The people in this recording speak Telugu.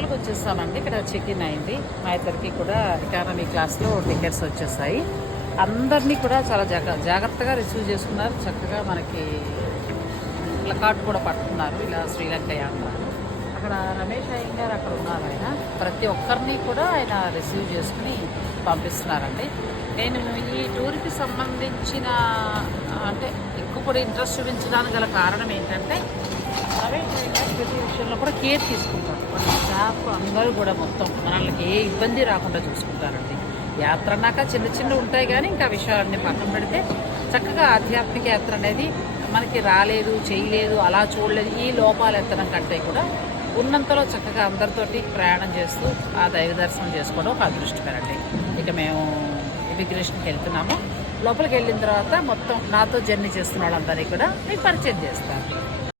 లోపలికి వచ్చేసామండి ఇక్కడ చెక్ ఇన్ అయింది. మా ఇద్దరికి కూడా ఎకానమీ క్లాస్లో టికెట్స్ వచ్చేసాయి. అందరినీ కూడా చాలా జాగ్ర జాగ్రత్తగా రిసీవ్ చేసుకున్నారు. చక్కగా మనకి ప్లకార్డ్ కూడా పట్టుకున్నారు. ఇలా శ్రీలంక యాత్ర అక్కడ రమేష్ అయ్యం గారు అక్కడ ఉన్నారు ఆయన. ప్రతి ఒక్కరిని కూడా ఆయన రిసీవ్ చేసుకుని పంపిస్తున్నారండి. నేను ఈ టూర్కి సంబంధించిన అంటే ఎక్కువ కూడా ఇంట్రెస్ట్ చూపించడానికి గల కారణం ఏంటంటే రమేష్ అయ్యం గారు ప్రతి విషయంలో కూడా కేర్ తీసుకుంటారు. స్టాఫ్ అందరూ కూడా మొత్తం మనల్ని ఏ ఇబ్బంది రాకుండా చూసుకుంటారండి. యాత్ర అన్నాక చిన్న చిన్న ఉంటాయి కానీ ఇంకా విషయాలన్నీ పక్కన పెడితే చక్కగా ఆధ్యాత్మిక యాత్ర అనేది మనకి రాలేదు చేయలేదు అలా చూడలేదు ఈ లోపాలు ఎత్తడం కంటే కూడా ఉన్నంతలో చక్కగా అందరితోటి ప్రయాణం చేస్తూ ఆ దైవ దర్శనం చేసుకోవడం ఒక అదృష్టకరండి ఇక మేము ఇమిగ్రేషన్కి వెళ్తున్నాము. లోపలికి వెళ్ళిన తర్వాత మొత్తం నాతో జర్నీ చేస్తున్న వాళ్ళందరినీ కూడా మీకు పరిచయం చేస్తాను.